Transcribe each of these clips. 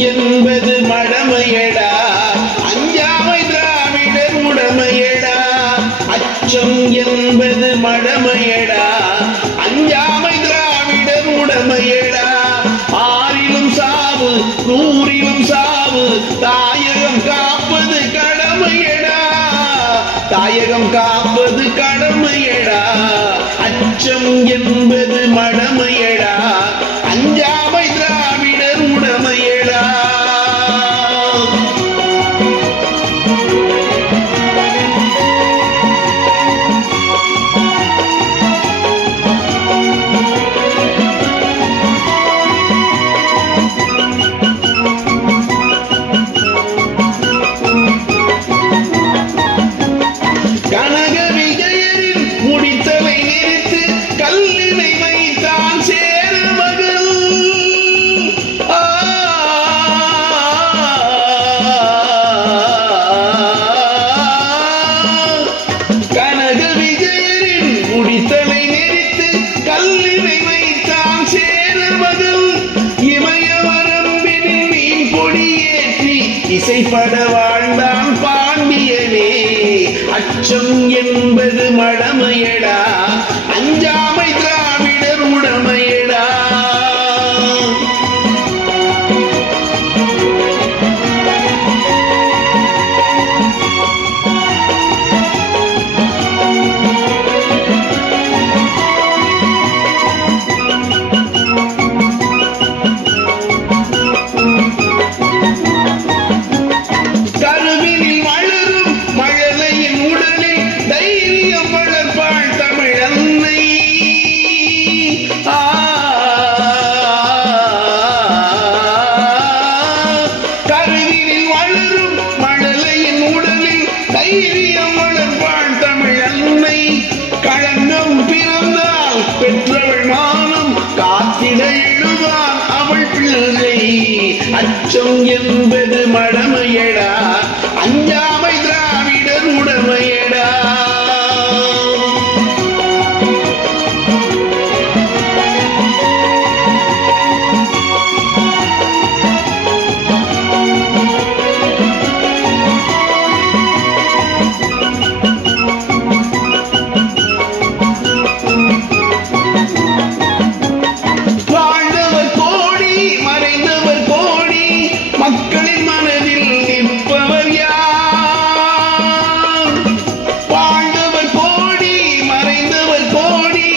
என்பது மடமையடா, அஞ்சாமை திராவிடர் உடமையடா. அச்சம் என்பது மடமையடா, அஞ்சாமை திராவிடர் உடமையடா. ஆறிலும் சாவு நூறிலும் சாவு, தாயகம் காப்பது கடமையடா, தாயகம் காப்பது கடமையடா. அச்சம் என்பது மடமையடா, அஞ்சாமை திராவிடர் உடமையடா. கனக விஜயரின் முடித்தலை நிறுத்து, கல்லினை வைத்தான் சேர மகள். கனக விஜயரின் முடித்தலை நிறுத்து, கல்லினை வைத்தான் சேர மகள். இமய வரம்பினில் மீன் பொடியேற்றி இசைப்பட வாழ்ந்தான் பாண்டியனே. அச்சம் என்பது மடமையடா, அஞ்சாமை திராவிடர் உடமையடா. கருவினில் வளரும் மழலையின் உடலில் தைரியம் வளர்ப்பாள் தமிழன்னை. கருவினில் வளரும் மழலையின் உடலில் தைரியம் வளர்ப்பாள் தமிழன்னை. களங்கம் பிறந்தால் பெற்றவள் மானம் காத்திட எழுவான் அவள் பிள்ளை. அச்சம் என்பது மடமையடா, அஞ்சாமை திராவிடர் உடமையடா. வாழ்ந்தவர் கோடி மறைந்தவர் கோடி, மக்களின் மனதில் நிற்பவர் யார்? வாழ்ந்தவர் கோடி மறைந்தவர் கோடி,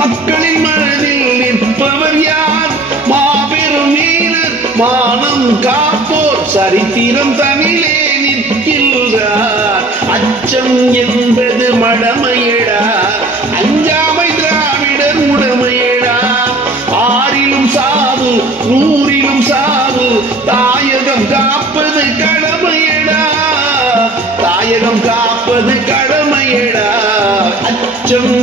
மக்களின் மனதில் நிற்பவர் யார்? மாபெரும் வீரர் மானம் காப்போர் சரித்திரம் தனிலே நிற்கின்றார். அச்சம் என்பது மடமையடா, அஞ்சாமை திராவிடர் உடமையடா. ஆறிலும் சாவு நூறிலும் சாவு, தாயகம் காப்பது கடமையடா, தாயகம் காப்பது கடமையடா. அச்சம்